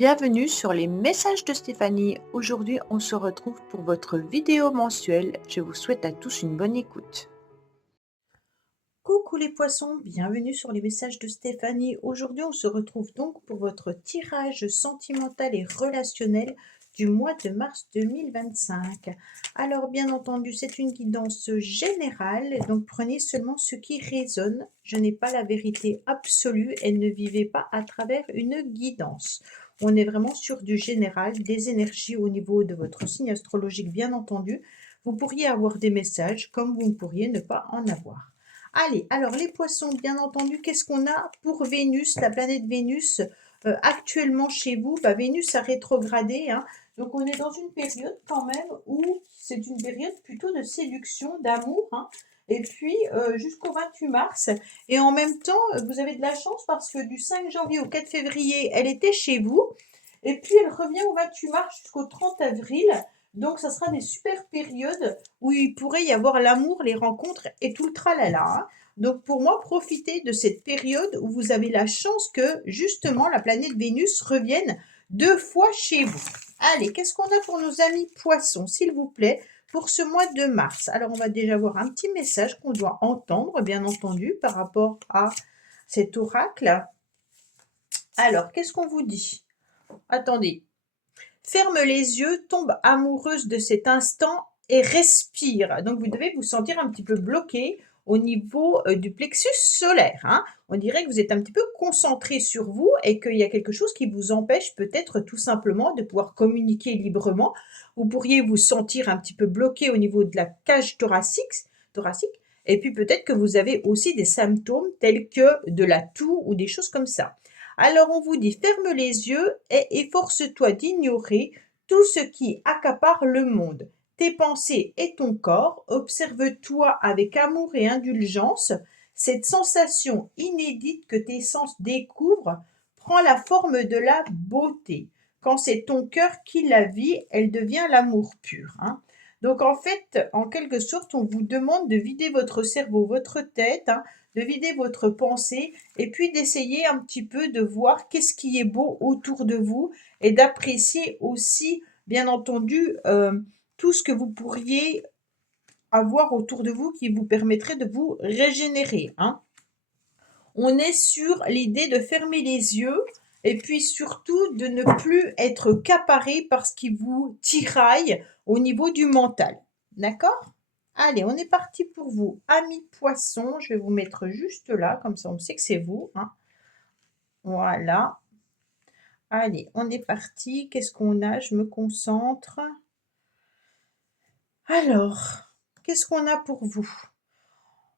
Bienvenue sur les messages de Stéphanie. Aujourd'hui, on se retrouve pour votre vidéo mensuelle. Je vous souhaite à tous une bonne écoute. Coucou les poissons, bienvenue sur les messages de Stéphanie. Aujourd'hui, on se retrouve donc pour votre tirage sentimental et relationnel du mois de mars 2025. Alors, bien entendu, c'est une guidance générale, donc prenez seulement ce qui résonne. Je n'ai pas la vérité absolue et ne vivez pas à travers une guidance. On est vraiment sur du général, des énergies au niveau de votre signe astrologique, bien entendu. Vous pourriez avoir des messages comme vous pourriez ne pas en avoir. Allez, alors les poissons, bien entendu, qu'est-ce qu'on a pour Vénus, la planète Vénus, actuellement chez vous? Vénus a rétrogradé, hein, donc on est dans une période quand même où c'est une période plutôt de séduction, d'amour, hein, et puis jusqu'au 28 mars. Et en même temps, vous avez de la chance parce que du 5 janvier au 4 février, elle était chez vous, et puis elle revient au 28 mars jusqu'au 30 avril. Donc, ça sera des super périodes où il pourrait y avoir l'amour, les rencontres et tout le tralala, hein. Donc, pour moi, profitez de cette période où vous avez la chance que, justement, la planète Vénus revienne 2 fois chez vous. Allez, qu'est-ce qu'on a pour nos amis poissons, s'il vous plaît, pour ce mois de mars? Alors, on va déjà voir un petit message qu'on doit entendre, bien entendu, par rapport à cet oracle. Alors, qu'est-ce qu'on vous dit? Attendez. Ferme les yeux, tombe amoureuse de cet instant et respire. Donc, vous devez vous sentir un petit peu bloqué au niveau du plexus solaire, hein. On dirait que vous êtes un petit peu concentré sur vous et qu'il y a quelque chose qui vous empêche peut-être tout simplement de pouvoir communiquer librement. Vous pourriez vous sentir un petit peu bloqué au niveau de la cage thoracique et puis peut-être que vous avez aussi des symptômes tels que de la toux ou des choses comme ça. Alors on vous dit ferme les yeux et efforce-toi d'ignorer tout ce qui accapare le monde. Tes pensées et ton corps, observe-toi avec amour et indulgence. Cette sensation inédite que tes sens découvrent prend la forme de la beauté. Quand c'est ton cœur qui la vit, elle devient l'amour pur, hein. Donc en fait, en quelque sorte, on vous demande de vider votre cerveau, votre tête, hein, de vider votre pensée et puis d'essayer un petit peu de voir qu'est-ce qui est beau autour de vous et d'apprécier aussi, bien entendu, tout ce que vous pourriez avoir autour de vous qui vous permettrait de vous régénérer, hein. On est sur l'idée de fermer les yeux et puis surtout de ne plus être caparé par ce qui vous tiraille au niveau du mental. D'accord? Allez, on est parti pour vous. Amis poissons, je vais vous mettre juste là, comme ça on sait que c'est vous, hein. Voilà. Allez, on est parti. Qu'est-ce qu'on a? Je me concentre. Alors, qu'est-ce qu'on a pour vous?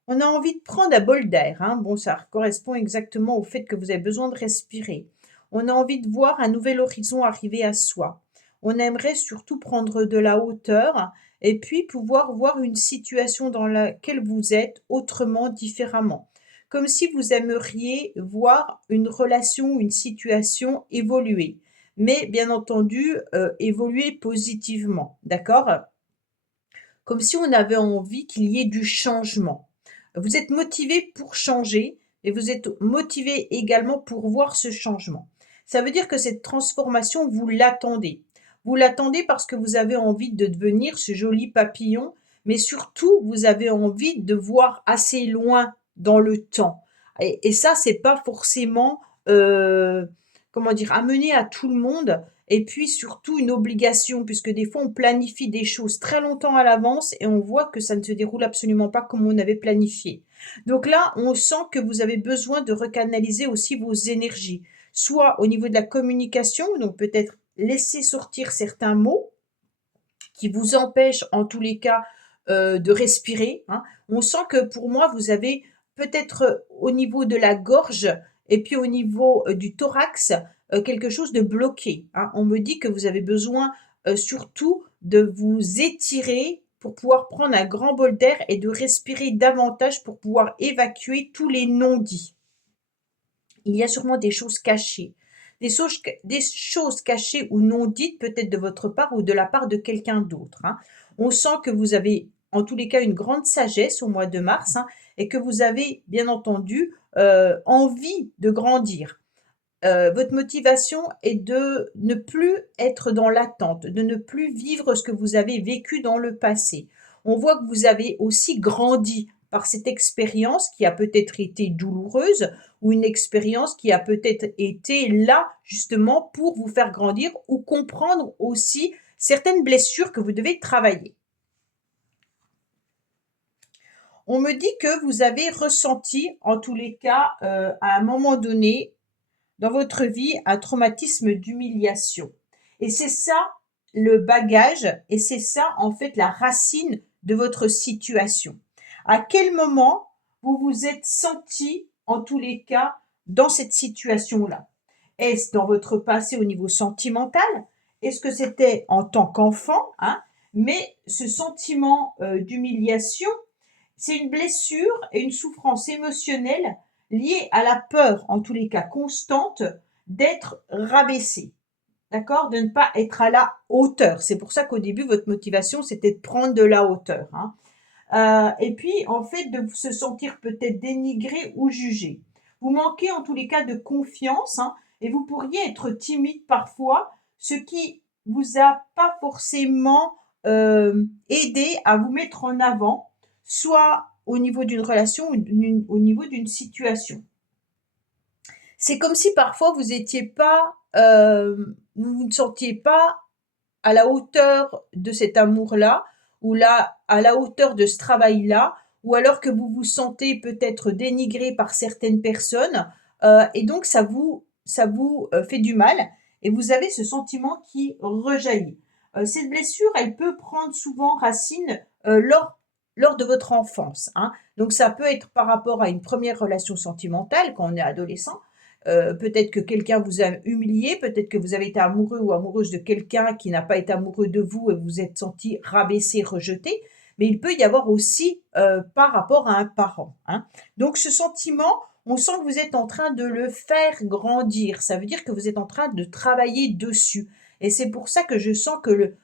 On a envie de prendre un bol d'air, hein. Bon, ça correspond exactement au fait que vous avez besoin de respirer. On a envie de voir un nouvel horizon arriver à soi. On aimerait surtout prendre de la hauteur et puis pouvoir voir une situation dans laquelle vous êtes autrement, différemment. Comme si vous aimeriez voir une relation ou une situation évoluer. Mais bien entendu, évoluer positivement, d'accord? Comme si on avait envie qu'il y ait du changement. Vous êtes motivé pour changer et vous êtes motivé également pour voir ce changement. Ça veut dire que cette transformation, vous l'attendez. Vous l'attendez parce que vous avez envie de devenir ce joli papillon, mais surtout, vous avez envie de voir assez loin dans le temps. Et ça, c'est pas forcément, comment dire, amené à tout le monde. Et puis surtout une obligation, puisque des fois on planifie des choses très longtemps à l'avance et on voit que ça ne se déroule absolument pas comme on avait planifié. Donc là, on sent que vous avez besoin de recanaliser aussi vos énergies, soit au niveau de la communication, donc peut-être laisser sortir certains mots qui vous empêchent en tous les cas de respirer, hein. On sent que pour moi, vous avez peut-être au niveau de la gorge et puis au niveau du thorax, quelque chose de bloqué, hein. On me dit que vous avez besoin surtout de vous étirer pour pouvoir prendre un grand bol d'air et de respirer davantage pour pouvoir évacuer tous les non-dits. Il y a sûrement des choses cachées. Des choses cachées ou non dites peut-être de votre part ou de la part de quelqu'un d'autre, hein. On sent que vous avez en tous les cas une grande sagesse au mois de mars, hein, et que vous avez bien entendu envie de grandir. votre motivation est de ne plus être dans l'attente, de ne plus vivre ce que vous avez vécu dans le passé. On voit que vous avez aussi grandi par cette expérience qui a peut-être été douloureuse ou une expérience qui a peut-être été là justement pour vous faire grandir ou comprendre aussi certaines blessures que vous devez travailler. On me dit que vous avez ressenti, en tous les cas, à un moment donné, dans votre vie un traumatisme d'humiliation. Et c'est ça le bagage et c'est ça en fait la racine de votre situation. À quel moment vous vous êtes senti en tous les cas dans cette situation-là? Est-ce dans votre passé au niveau sentimental? Est-ce que c'était en tant qu'enfant, hein? Mais ce sentiment d'humiliation, c'est une blessure et une souffrance émotionnelle liée à la peur, en tous les cas constante, d'être rabaissé. D'accord? De ne pas être à la hauteur. C'est pour ça qu'au début, votre motivation, c'était de prendre de la hauteur. Hein. Et puis, en fait, de se sentir peut-être dénigré ou jugé. Vous manquez en tous les cas de confiance, hein, et vous pourriez être timide parfois, ce qui vous a pas forcément aidé à vous mettre en avant, soit au niveau d'une relation ou au niveau d'une situation. C'est comme si parfois vous étiez pas, vous ne sentiez pas à la hauteur de cet amour-là, ou là, à la hauteur de ce travail-là, ou alors que vous vous sentez peut-être dénigré par certaines personnes, et donc ça vous fait du mal, et vous avez ce sentiment qui rejaillit. Cette blessure, elle peut prendre souvent racine lors de votre enfance. Hein. Donc ça peut être par rapport à une première relation sentimentale quand on est adolescent, peut-être que quelqu'un vous a humilié, peut-être que vous avez été amoureux ou amoureuse de quelqu'un qui n'a pas été amoureux de vous et vous vous êtes senti rabaissé, rejeté. Mais il peut y avoir aussi par rapport à un parent. Hein. Donc ce sentiment, on sent que vous êtes en train de le faire grandir. Ça veut dire que vous êtes en train de travailler dessus. Et c'est pour ça que je sens que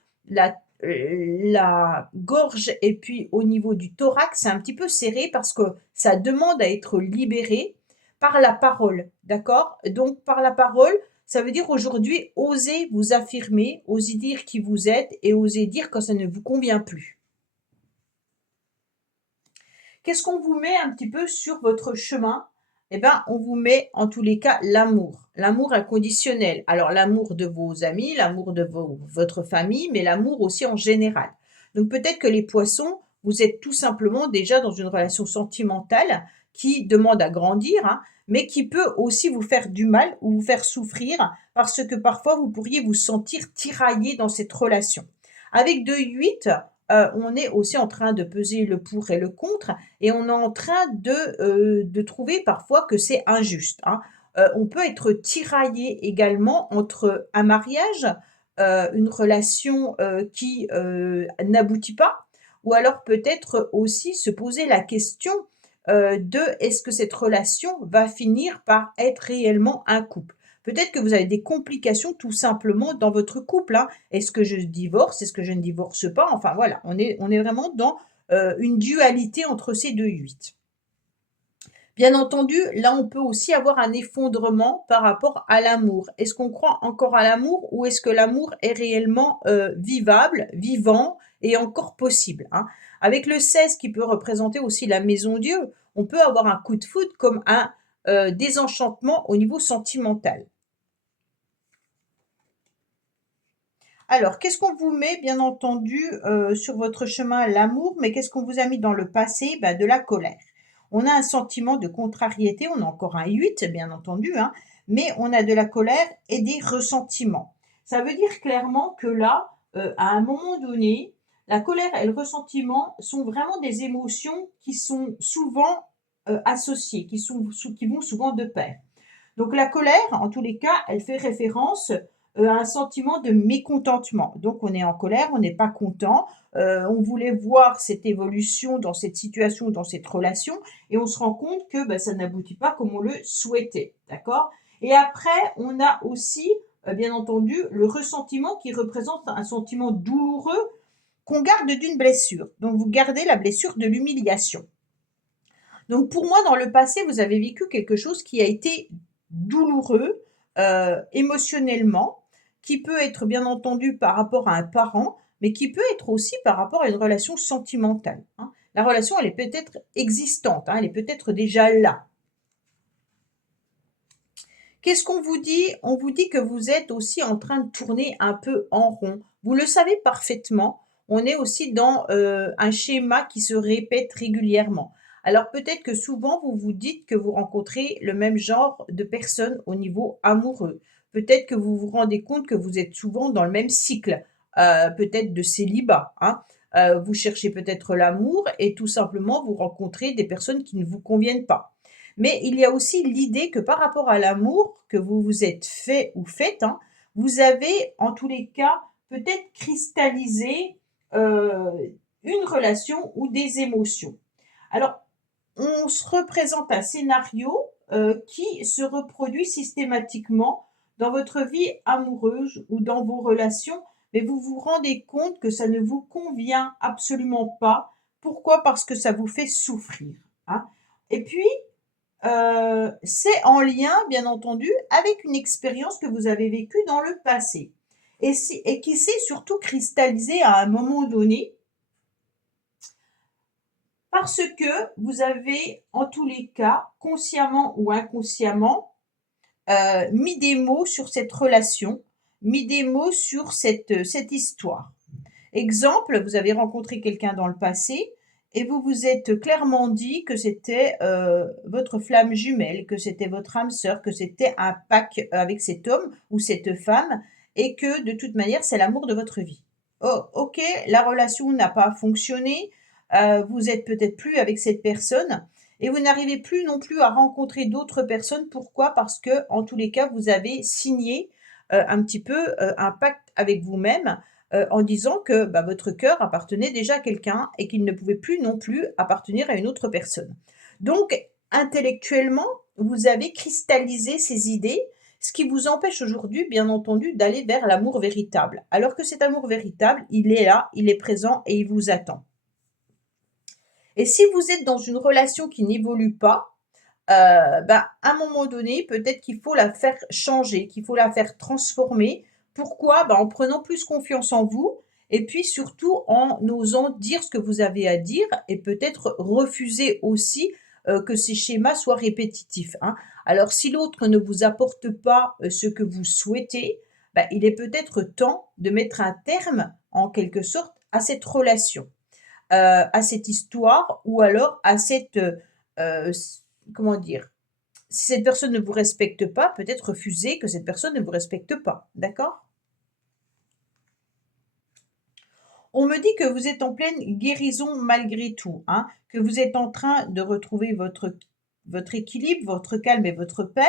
la gorge et puis au niveau du thorax, c'est un petit peu serré parce que ça demande à être libéré par la parole, d'accord? Donc par la parole, ça veut dire aujourd'hui, osez vous affirmer, osez dire qui vous êtes et osez dire quand ça ne vous convient plus. Qu'est-ce qu'on vous met un petit peu sur votre chemin? Eh bien, on vous met en tous les cas l'amour inconditionnel. Alors l'amour de vos amis, l'amour de votre famille, mais l'amour aussi en général. Donc peut-être que les poissons, vous êtes tout simplement déjà dans une relation sentimentale qui demande à grandir, hein, mais qui peut aussi vous faire du mal ou vous faire souffrir parce que parfois vous pourriez vous sentir tiraillé dans cette relation. Avec 2-8, on est aussi en train de peser le pour et le contre et on est en train de trouver parfois que c'est injuste, hein. On peut être tiraillé également entre un mariage, une relation, qui, n'aboutit pas ou alors peut-être aussi se poser la question, de: «Est-ce que cette relation va finir par être réellement un couple?» Peut-être que vous avez des complications tout simplement dans votre couple, hein. Est-ce que je divorce? Est-ce que je ne divorce pas? Enfin voilà, on est vraiment dans, une dualité entre ces 2 8. Bien entendu, là, on peut aussi avoir un effondrement par rapport à l'amour. Est-ce qu'on croit encore à l'amour ou est-ce que l'amour est réellement, vivable, vivant et encore possible, hein? Avec le 16 qui peut représenter aussi la maison Dieu, on peut avoir un coup de foudre comme un, désenchantement au niveau sentimental. Alors, qu'est-ce qu'on vous met, bien entendu, sur votre chemin? L'amour, mais qu'est-ce qu'on vous a mis dans le passé? Bah, de la colère. On a un sentiment de contrariété, on a encore un 8, bien entendu, hein, mais on a de la colère et des ressentiments. Ça veut dire clairement que là, à un moment donné, la colère et le ressentiment sont vraiment des émotions qui sont souvent, associées, qui vont souvent de pair. Donc la colère, en tous les cas, elle fait référence à un sentiment de mécontentement. Donc on est en colère, on n'est pas content, on voulait voir cette évolution dans cette situation, dans cette relation, et on se rend compte que bah, ça n'aboutit pas comme on le souhaitait, d'accord? Et après, on a aussi, bien entendu, le ressentiment qui représente un sentiment douloureux qu'on garde d'une blessure. Donc vous gardez la blessure de l'humiliation. Donc pour moi, dans le passé, vous avez vécu quelque chose qui a été douloureux, émotionnellement, qui peut être bien entendu par rapport à un parent, mais qui peut être aussi par rapport à une relation sentimentale, hein. La relation, elle est peut-être existante, hein, elle est peut-être déjà là. Qu'est-ce qu'on vous dit? On vous dit que vous êtes aussi en train de tourner un peu en rond. Vous le savez parfaitement, on est aussi dans, un schéma qui se répète régulièrement. Alors peut-être que souvent vous vous dites que vous rencontrez le même genre de personnes au niveau amoureux. Peut-être que vous vous rendez compte que vous êtes souvent dans le même cycle, peut-être de célibat, hein. Vous cherchez peut-être l'amour et tout simplement vous rencontrez des personnes qui ne vous conviennent pas. Mais il y a aussi l'idée que par rapport à l'amour que vous vous êtes fait ou faites, hein, vous avez en tous les cas peut-être cristallisé une relation ou des émotions. Alors, on se représente un scénario qui se reproduit systématiquement dans votre vie amoureuse ou dans vos relations, mais vous vous rendez compte que ça ne vous convient absolument pas. Pourquoi? Parce que ça vous fait souffrir, hein. Et puis, c'est en lien, bien entendu, avec une expérience que vous avez vécue dans le passé et qui s'est surtout cristallisée à un moment donné parce que vous avez, en tous les cas, consciemment ou inconsciemment, mis des mots sur cette relation, mis des mots sur cette histoire. Exemple, vous avez rencontré quelqu'un dans le passé et vous vous êtes clairement dit que c'était votre flamme jumelle, que c'était votre âme sœur, que c'était un pacte avec cet homme ou cette femme et que de toute manière, c'est l'amour de votre vie. Oh, ok, la relation n'a pas fonctionné, vous êtes peut-être plus avec cette personne et vous n'arrivez plus non plus à rencontrer d'autres personnes. Pourquoi? Parce que en tous les cas, vous avez signé un petit peu un pacte avec vous-même en disant que bah, votre cœur appartenait déjà à quelqu'un et qu'il ne pouvait plus non plus appartenir à une autre personne. Donc, intellectuellement, vous avez cristallisé ces idées, ce qui vous empêche aujourd'hui, bien entendu, d'aller vers l'amour véritable. Alors que cet amour véritable, il est là, il est présent et il vous attend. Et si vous êtes dans une relation qui n'évolue pas, bah, à un moment donné, peut-être qu'il faut la faire changer, qu'il faut la faire transformer. Pourquoi? Bah, en prenant plus confiance en vous et puis surtout en osant dire ce que vous avez à dire et peut-être refuser aussi, que ces schémas soient répétitifs, hein. Alors si l'autre ne vous apporte pas, ce que vous souhaitez, bah, il est peut-être temps de mettre un terme, en quelque sorte, à cette relation, à cette histoire ou alors à cette, comment dire? Si cette personne ne vous respecte pas, peut-être refuser que cette personne ne vous respecte pas, d'accord? On me dit que vous êtes en pleine guérison malgré tout, hein, que vous êtes en train de retrouver votre équilibre, votre calme et votre paix.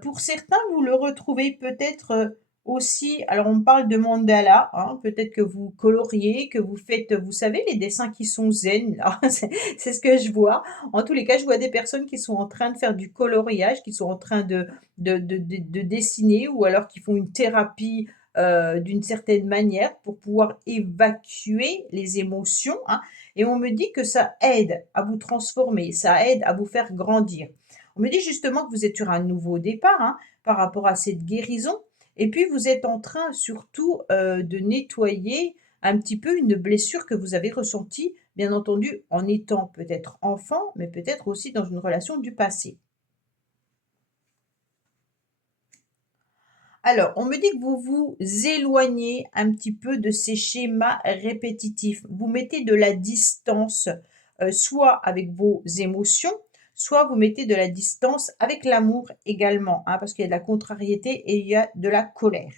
Pour certains, vous le retrouvez peut-être, aussi alors on me parle de mandala, hein, peut-être que vous coloriez, que vous faites, vous savez les dessins qui sont zen là, c'est ce que je vois. En tous les cas, je vois des personnes qui sont en train de faire du coloriage, qui sont en train de dessiner ou alors qui font une thérapie d'une certaine manière pour pouvoir évacuer les émotions, hein. Et on me dit que ça aide à vous transformer, ça aide à vous faire grandir. On me dit justement que vous êtes sur un nouveau départ, hein, par rapport à cette guérison. Et puis vous êtes en train surtout de nettoyer un petit peu une blessure que vous avez ressentie, bien entendu, en étant peut-être enfant, mais peut-être aussi dans une relation du passé. Alors, on me dit que vous vous éloignez un petit peu de ces schémas répétitifs. Vous mettez de la distance, soit avec vos émotions, soit vous mettez de la distance avec l'amour également, hein, parce qu'il y a de la contrariété et il y a de la colère.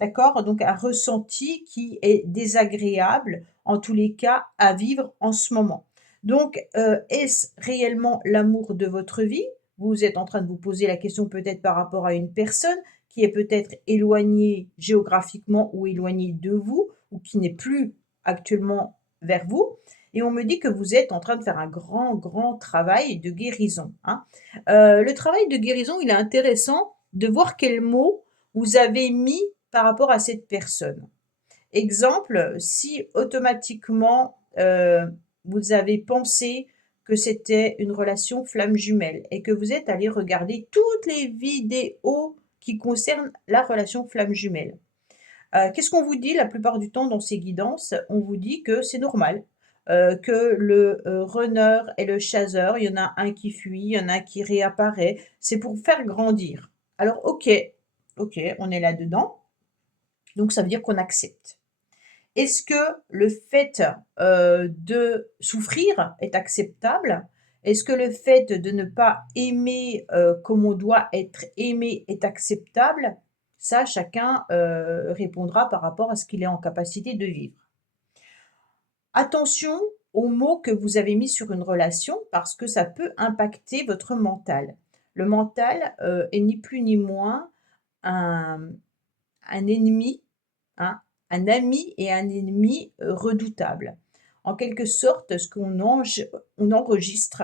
D'accord? Donc un ressenti qui est désagréable, en tous les cas, à vivre en ce moment. Donc, est-ce réellement l'amour de votre vie? Vous êtes en train de vous poser la question peut-être par rapport à une personne qui est peut-être éloigné géographiquement ou éloigné de vous, ou qui n'est plus actuellement vers vous. Et on me dit que vous êtes en train de faire un grand, grand travail de guérison, hein. Le travail de guérison, il est intéressant de voir quels mots vous avez mis par rapport à cette personne. Exemple, si automatiquement vous avez pensé que c'était une relation flamme jumelle et que vous êtes allé regarder toutes les vidéos qui concerne la relation flamme jumelle. Qu'est-ce qu'on vous dit la plupart du temps dans ces guidances? On vous dit que c'est normal, que le, runner et le chaser, il y en a un qui fuit, il y en a un qui réapparaît. C'est pour faire grandir. Alors OK, OK, on est là-dedans, donc ça veut dire qu'on accepte. Est-ce que le fait, de souffrir est acceptable? Est-ce que le fait de ne pas aimer, comme on doit être aimé est acceptable? Ça, chacun, répondra par rapport à ce qu'il est en capacité de vivre. Attention aux mots que vous avez mis sur une relation parce que ça peut impacter votre mental. Le mental, est ni plus ni moins un ennemi, hein, un ami et un ennemi, redoutable. En quelque sorte, ce on enregistre,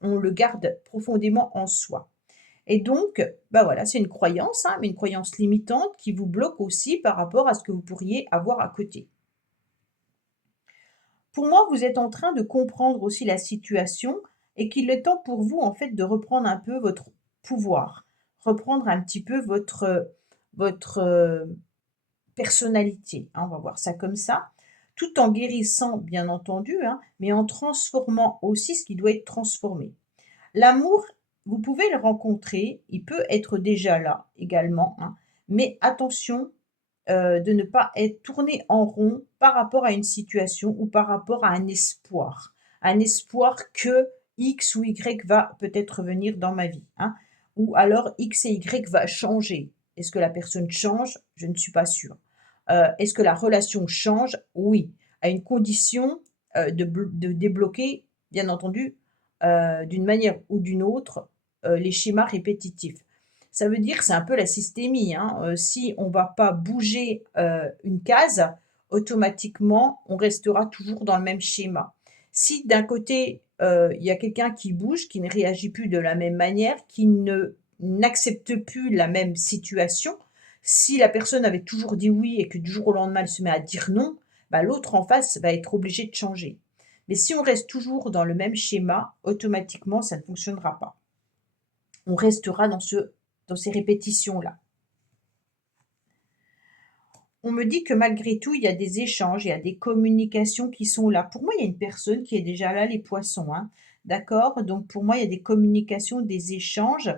on le garde profondément en soi. Et donc, bah, voilà, c'est une croyance, hein, mais une croyance limitante qui vous bloque aussi par rapport à ce que vous pourriez avoir à côté. Pour moi, vous êtes en train de comprendre aussi la situation et qu'il est temps pour vous, en fait, de reprendre un peu votre pouvoir, reprendre un petit peu votre personnalité, hein, on va voir ça comme ça, tout en guérissant, bien entendu, hein, mais en transformant aussi ce qui doit être transformé. L'amour, vous pouvez le rencontrer, il peut être déjà là également, hein, mais attention, de ne pas être tourné en rond par rapport à une situation ou par rapport à un espoir. Un espoir que X ou Y va peut-être venir dans ma vie, hein, ou alors X et Y va changer. Est-ce que la personne change? Je ne suis pas sûre. Est-ce que la relation change? Oui, à une condition, de débloquer, bien entendu, d'une manière ou d'une autre, les schémas répétitifs. Ça veut dire, c'est un peu la systémie, hein, si on va pas bouger, une case, automatiquement, on restera toujours dans le même schéma. Si d'un côté, il y a quelqu'un qui bouge, qui ne réagit plus de la même manière, qui ne n'accepte plus la même situation, si la personne avait toujours dit oui et que du jour au lendemain, elle se met à dire non, bah, l'autre en face va être obligé de changer. Mais si on reste toujours dans le même schéma, automatiquement, ça ne fonctionnera pas. On restera dans ces répétitions-là. On me dit que malgré tout, il y a des échanges, il y a des communications qui sont là. Pour moi, il y a une personne qui est déjà là, les poissons, hein. D'accord? Donc pour moi, il y a des communications, des échanges,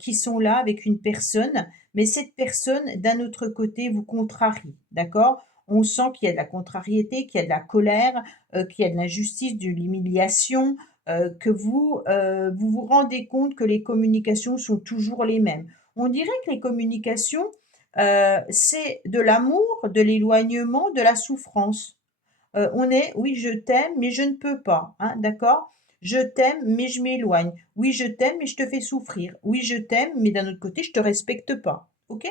qui sont là avec une personne, mais cette personne, d'un autre côté, vous contrarie. D'accord? On sent qu'il y a de la contrariété, qu'il y a de la colère, qu'il y a de l'injustice, de l'humiliation, que vous vous rendez compte que les communications sont toujours les mêmes. On dirait que les communications, c'est de l'amour, de l'éloignement, de la souffrance. On est: «Oui, je t'aime, mais je ne peux pas», hein, d'accord? «Je t'aime, mais je m'éloigne. Oui, je t'aime, mais je te fais souffrir. Oui, je t'aime, mais d'un autre côté, je te respecte pas». OK?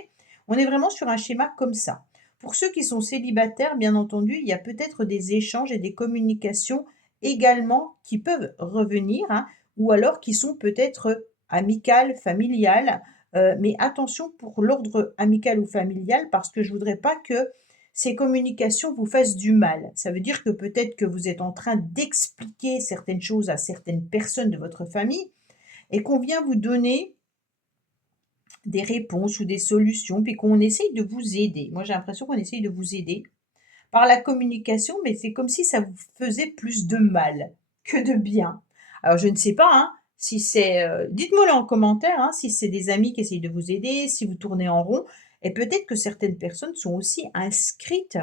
On est vraiment sur un schéma comme ça. Pour ceux qui sont célibataires, bien entendu, il y a peut-être des échanges et des communications également qui peuvent revenir, hein, ou alors qui sont peut-être amicales, familiales, mais attention pour l'ordre amical ou familial parce que je voudrais pas que ces communications vous fassent du mal. Ça veut dire que peut-être que vous êtes en train d'expliquer certaines choses à certaines personnes de votre famille et qu'on vient vous donner des réponses ou des solutions, puis qu'on essaye de vous aider. Moi, j'ai l'impression qu'on essaye de vous aider par la communication, mais c'est comme si ça vous faisait plus de mal que de bien. Alors je ne sais pas, hein, si c'est, dites-moi-le en commentaire, hein, si c'est des amis qui essayent de vous aider, si vous tournez en rond et peut-être que certaines personnes sont aussi inscrites,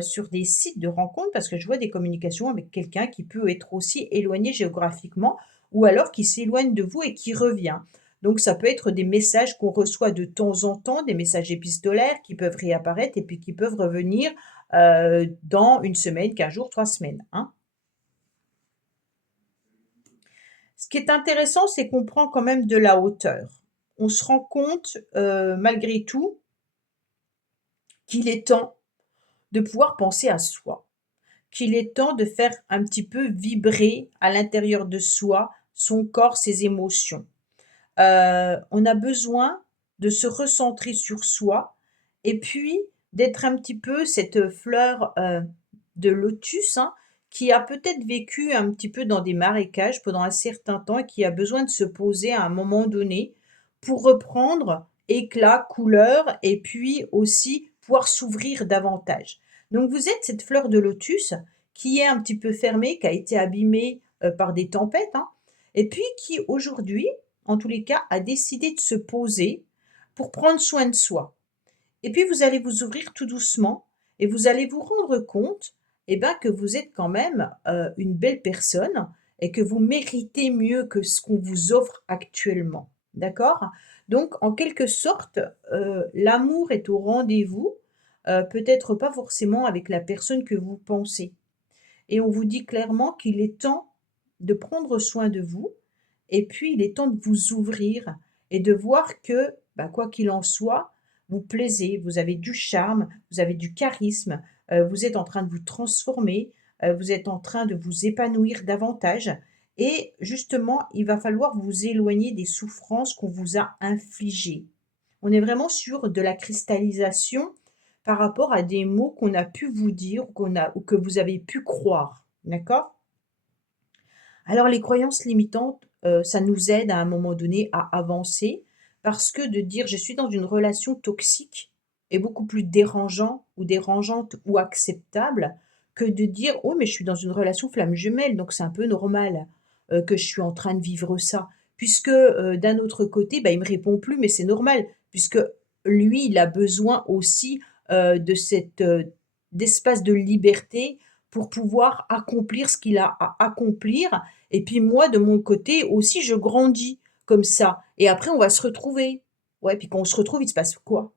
sur des sites de rencontres parce que je vois des communications avec quelqu'un qui peut être aussi éloigné géographiquement ou alors qui s'éloigne de vous et qui revient. Donc ça peut être des messages qu'on reçoit de temps en temps, des messages épistolaires qui peuvent réapparaître et puis qui peuvent revenir dans une semaine, 15 jours, 3 semaines, hein. Ce qui est intéressant, c'est qu'on prend quand même de la hauteur. On se rend compte, malgré tout, qu'il est temps de pouvoir penser à soi, qu'il est temps de faire un petit peu vibrer à l'intérieur de soi, son corps, ses émotions. On a besoin de se recentrer sur soi et puis d'être un petit peu cette fleur, de lotus, hein, qui a peut-être vécu un petit peu dans des marécages pendant un certain temps et qui a besoin de se poser à un moment donné pour reprendre éclat, couleur et puis aussi pouvoir s'ouvrir davantage. Donc vous êtes cette fleur de lotus qui est un petit peu fermée, qui a été abîmée, par des tempêtes, hein, et puis qui aujourd'hui, en tous les cas, a décidé de se poser pour prendre soin de soi. Et puis vous allez vous ouvrir tout doucement et vous allez vous rendre compte, eh ben, que vous êtes quand même, une belle personne et que vous méritez mieux que ce qu'on vous offre actuellement. D'accord? Donc en quelque sorte, l'amour est au rendez-vous, peut-être pas forcément avec la personne que vous pensez. Et on vous dit clairement qu'il est temps de prendre soin de vous et puis il est temps de vous ouvrir et de voir que, bah, quoi qu'il en soit, vous plaisez, vous avez du charme, vous avez du charisme, vous êtes en train de vous transformer, vous êtes en train de vous épanouir davantage et justement, il va falloir vous éloigner des souffrances qu'on vous a infligées. On est vraiment sur de la cristallisation par rapport à des mots qu'on a pu vous dire, ou que vous avez pu croire, d'accord? Alors les croyances limitantes, ça nous aide à un moment donné à avancer parce que de dire: «Je suis dans une relation toxique» est beaucoup plus dérangeant ou dérangeante ou acceptable que de dire: «Oh mais je suis dans une relation flamme jumelle, donc c'est un peu normal, que je suis en train de vivre ça». Puisque, d'un autre côté, bah, il me répond plus, mais c'est normal puisque lui, il a besoin aussi, de cette, d'espace de liberté pour pouvoir accomplir ce qu'il a à accomplir et puis moi, de mon côté aussi, je grandis comme ça et après on va se retrouver. Ouais, puis quand on se retrouve, il se passe quoi?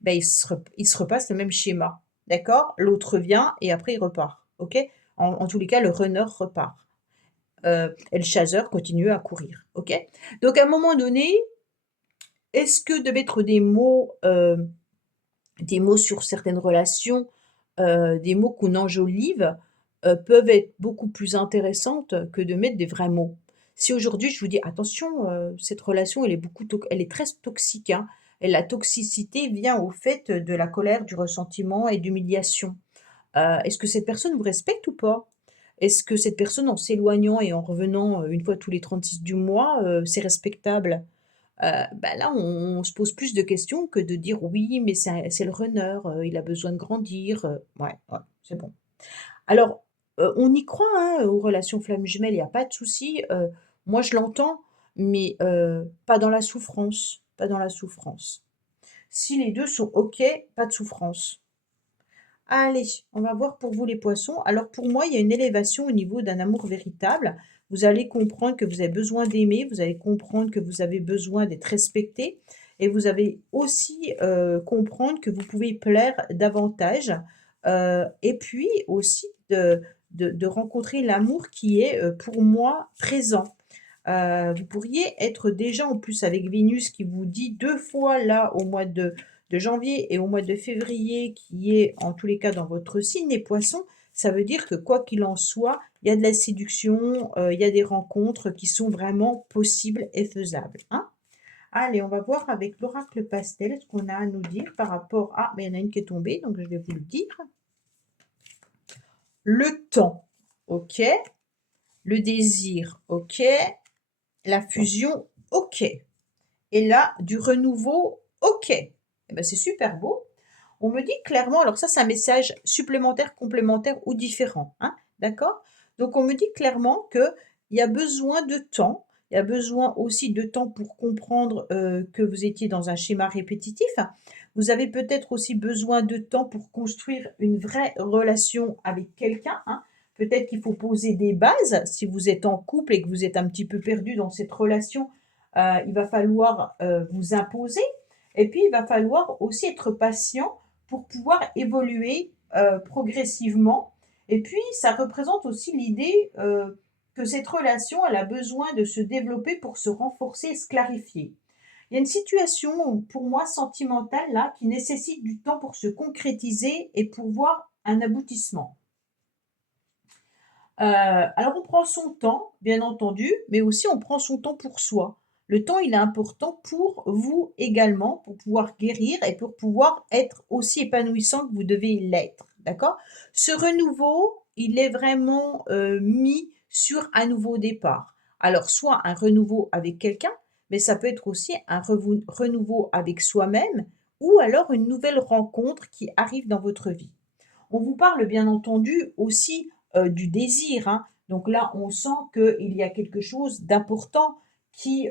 Ben il se repasse le même schéma, d'accord? L'autre vient et après il repart, OK? En tous les cas, le runner repart, et le chasseur continue à courir, OK? Donc à un moment donné, est-ce que de mettre des mots sur certaines relations, des mots qu'on enjolive, peuvent être beaucoup plus intéressantes que de mettre des vrais mots. Si aujourd'hui je vous dis: «Attention, cette relation elle est très toxique, hein» et la toxicité vient au fait de la colère, du ressentiment et d'humiliation. Est-ce que cette personne vous respecte ou pas? Est-ce que cette personne en s'éloignant et en revenant, 1 fois tous les 36 du mois, c'est respectable? Bah, là, on se pose plus de questions que de dire: «Oui, mais c'est le runner, il a besoin de grandir», ouais, ouais, c'est bon. Alors, on y croit, hein, aux relations flammes jumelles, il y a pas de souci, moi je l'entends, mais pas dans la souffrance, pas dans la souffrance. Si les 2 sont OK, pas de souffrance. Allez, on va voir pour vous les poissons. Alors pour moi, il y a une élévation au niveau d'un amour véritable. Vous allez comprendre que vous avez besoin d'aimer, vous allez comprendre que vous avez besoin d'être respecté et vous avez aussi comprendre que vous pouvez plaire davantage et puis aussi de rencontrer l'amour qui est pour moi présent. Vous pourriez être déjà en plus avec Vénus qui vous dit 2 fois là au mois de janvier et au mois de février qui est en tous les cas dans votre signe les poissons, ça veut dire que quoi qu'il en soit, il y a de la séduction, il y a des rencontres qui sont vraiment possibles et faisables, hein. Allez, on va voir avec l'oracle pastel ce qu'on a à nous dire par rapport à mais il y en a une qui est tombée donc je vais vous le dire. Le temps, OK. Le désir, OK. La fusion, OK. Et là, du renouveau, OK. Eh ben, c'est super beau. On me dit clairement, alors ça, c'est un message supplémentaire, complémentaire ou différent, hein, d'accord? Donc on me dit clairement qu'il y a besoin de temps, il y a besoin aussi de temps pour comprendre, que vous étiez dans un schéma répétitif. Vous avez peut-être aussi besoin de temps pour construire une vraie relation avec quelqu'un, hein. Peut-être qu'il faut poser des bases. Si vous êtes en couple et que vous êtes un petit peu perdu dans cette relation, il va falloir, vous imposer et puis il va falloir aussi être patient pour pouvoir évoluer, progressivement et puis ça représente aussi l'idée, que cette relation, elle a besoin de se développer pour se renforcer et se clarifier. Il y a une situation, pour moi, sentimentale là, qui nécessite du temps pour se concrétiser et pour voir un aboutissement. Alors on prend son temps, bien entendu, mais aussi on prend son temps pour soi. Le temps, il est important pour vous également, pour pouvoir guérir et pour pouvoir être aussi épanouissant que vous devez l'être, d'accord? Ce renouveau, il est vraiment, mis sur un nouveau départ. Alors soit un renouveau avec quelqu'un, mais ça peut être aussi un renouveau avec soi-même ou alors une nouvelle rencontre qui arrive dans votre vie. On vous parle bien entendu aussi, du désir, hein. Donc là, on sent qu'il y a quelque chose d'important qui,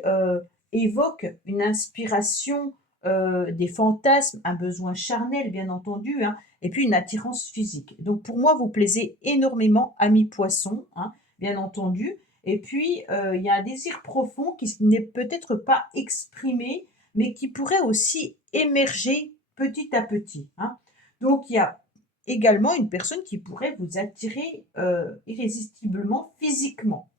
évoque une inspiration, des fantasmes, un besoin charnel bien entendu, hein, et puis une attirance physique. Donc pour moi, vous plaisez énormément, ami Poisson, hein, bien entendu. Et puis, il y a un désir profond qui n'est peut-être pas exprimé, mais qui pourrait aussi émerger petit à petit, hein. Donc il y a également une personne qui pourrait vous attirer, irrésistiblement physiquement.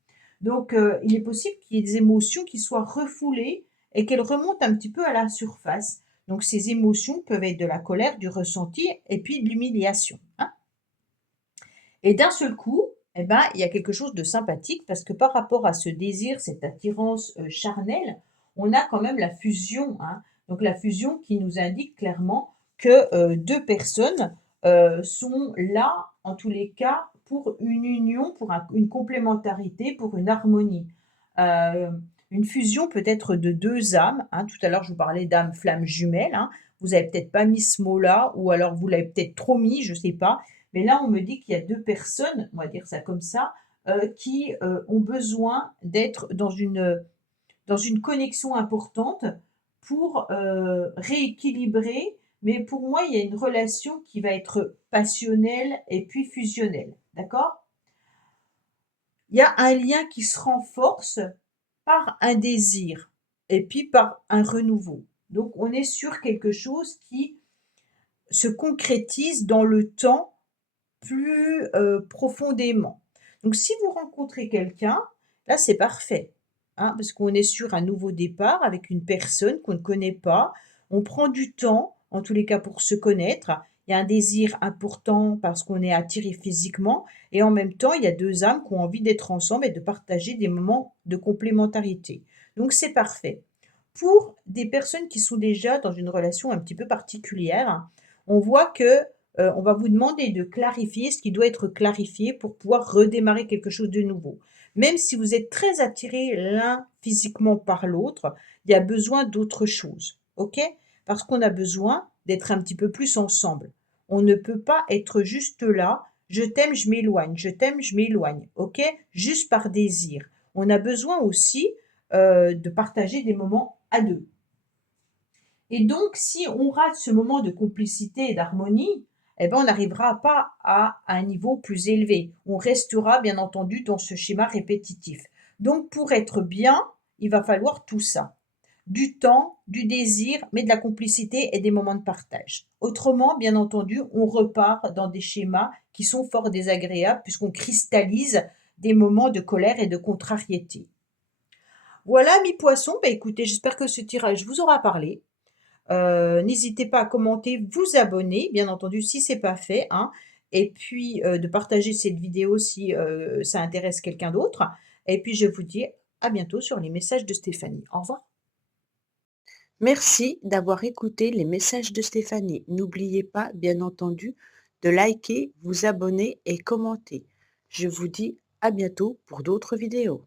Donc, il est possible qu'il y ait des émotions qui soient refoulées et qu'elles remontent un petit peu à la surface. Donc ces émotions peuvent être de la colère, du ressenti et puis de l'humiliation, hein. Et d'un seul coup, eh ben, il y a quelque chose de sympathique parce que par rapport à ce désir, cette attirance, charnelle, on a quand même la fusion, hein. Donc la fusion qui nous indique clairement que, 2 personnes, sont là, en tous les cas, pour une union, pour une complémentarité, pour une harmonie. Heu, une fusion peut-être de 2 âmes, hein. Tout à l'heure, je vous parlais d'âmes flammes jumelles, hein. Vous avez peut-être pas mis ce mot-là ou alors vous l'avez peut-être trop mis, je sais pas. Mais là, on me dit qu'il y a 2 personnes, on va dire ça comme ça, qui, ont besoin d'être dans une connexion importante pour, rééquilibrer. Mais pour moi, il y a une relation qui va être passionnelle et puis fusionnelle, d'accord? Il y a un lien qui se renforce par un désir et puis par un renouveau. Donc on est sur quelque chose qui se concrétise dans le temps plus, profondément. Donc si vous rencontrez quelqu'un, là, c'est parfait, hein, parce qu'on est sur un nouveau départ avec une personne qu'on ne connaît pas. On prend du temps, en tous les cas, pour se connaître. Il y a un désir important parce qu'on est attiré physiquement et en même temps, il y a 2 âmes qui ont envie d'être ensemble et de partager des moments de complémentarité. Donc c'est parfait. Pour des personnes qui sont déjà dans une relation un petit peu particulière, on voit que on va vous demander de clarifier ce qui doit être clarifié pour pouvoir redémarrer quelque chose de nouveau. Même si vous êtes très attirés l'un physiquement par l'autre, il y a besoin d'autre chose, OK? Parce qu'on a besoin d'être un petit peu plus ensemble. On ne peut pas être juste là: «Je t'aime, je m'éloigne, je t'aime, je m'éloigne», OK? Juste par désir. On a besoin aussi, de partager des moments à 2. Et donc, si on rate ce moment de complicité et d'harmonie, eh ben, on n'arrivera pas à un niveau plus élevé. On restera bien entendu dans ce schéma répétitif. Donc, pour être bien, il va falloir tout ça. Du temps, du désir, mais de la complicité et des moments de partage. Autrement, bien entendu, on repart dans des schémas qui sont fort désagréables puisqu'on cristallise des moments de colère et de contrariété. Voilà, mes poissons, bah, écoutez, j'espère que ce tirage vous aura parlé. N'hésitez pas à commenter, vous abonner, bien entendu, si c'est pas fait, hein, et puis, de partager cette vidéo si, ça intéresse quelqu'un d'autre et puis je vous dis à bientôt sur les messages de Stéphanie. Au revoir. Merci d'avoir écouté les messages de Stéphanie. N'oubliez pas, bien entendu, de liker, vous abonner et commenter. Je vous dis à bientôt pour d'autres vidéos.